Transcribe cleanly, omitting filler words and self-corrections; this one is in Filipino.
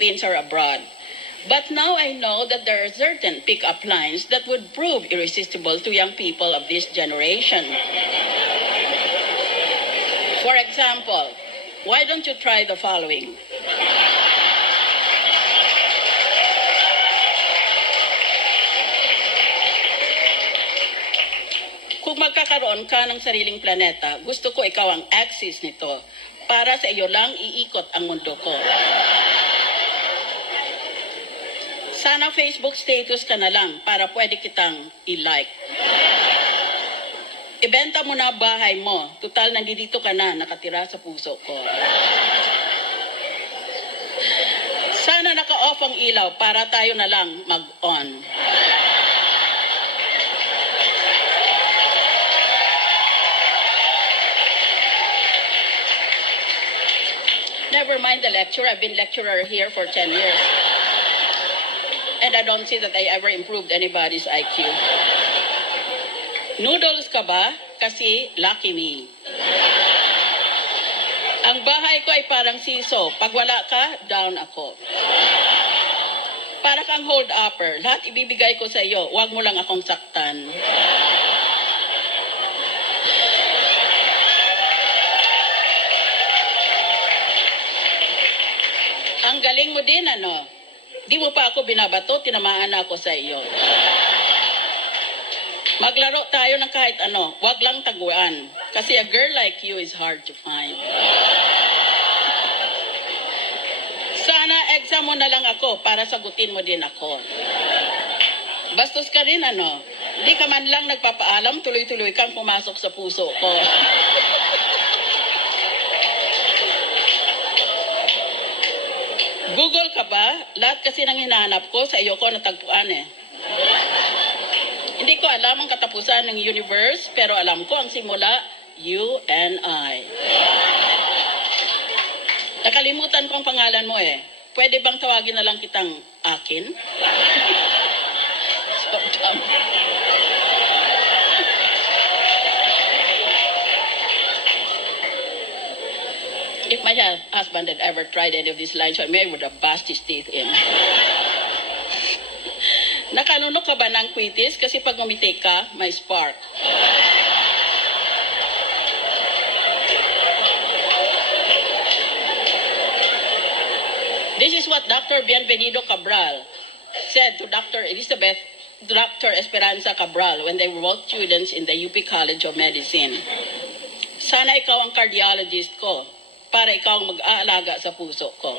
Philippines or abroad. But now I know that there are certain pick-up lines that would prove irresistible to young people of this generation. For example, why don't you try the following? Kung magkakaroon ka ng sariling planeta, gusto ko ikaw ang axis nito. Para sa iyo lang iikot ang mundo ko. Sana Facebook status ka na lang para pwede kitang i-like. Ibenta mo na bahay mo. Tutal, nandito ka na, nakatira sa puso ko. Sana naka-off ang ilaw para tayo na lang mag-on. Never mind the lecture. I've been lecturer here for 10 years. And I don't see that I ever improved anybody's IQ. Noodles ka ba? Kasi lucky me. Ang bahay ko ay parang siso. Pag wala ka, down ako. Para kang hold-upper. Lahat ibibigay ko sa iyo. Huwag mo lang akong saktan. Ang galing mo din, ano? Di mo pa ako binabato, tinamaan ako sa iyo. Maglaro tayo ng kahit ano, wag lang taguan. Kasi a girl like you is hard to find. Sana exam mo na lang ako para sagutin mo din ako. Bastos ka rin, ano? Di ka man lang nagpapaalam, tuloy-tuloy kang pumasok sa puso ko. Google ka ba? Lahat kasi nang hinahanap ko, sa iyo ko natagpuan eh. Hindi ko alam ang katapusan ng universe, pero alam ko ang simula, you and I. Nakalimutan ko ang pangalan mo eh. Pwede bang tawagin na lang kitang akin? So dumb. If my husband had ever tried any of these lines, I would have bashed his teeth in. Nakanunok ka ba ng kwitis? Kasi pag umiti ka, may spark. This is what Dr. Bienvenido Cabral said to Dr. Esperanza Cabral when they were both students in the UP College of Medicine. Sana ikaw ang cardiologist ko para ikaw ang mag-aalaga sa puso ko.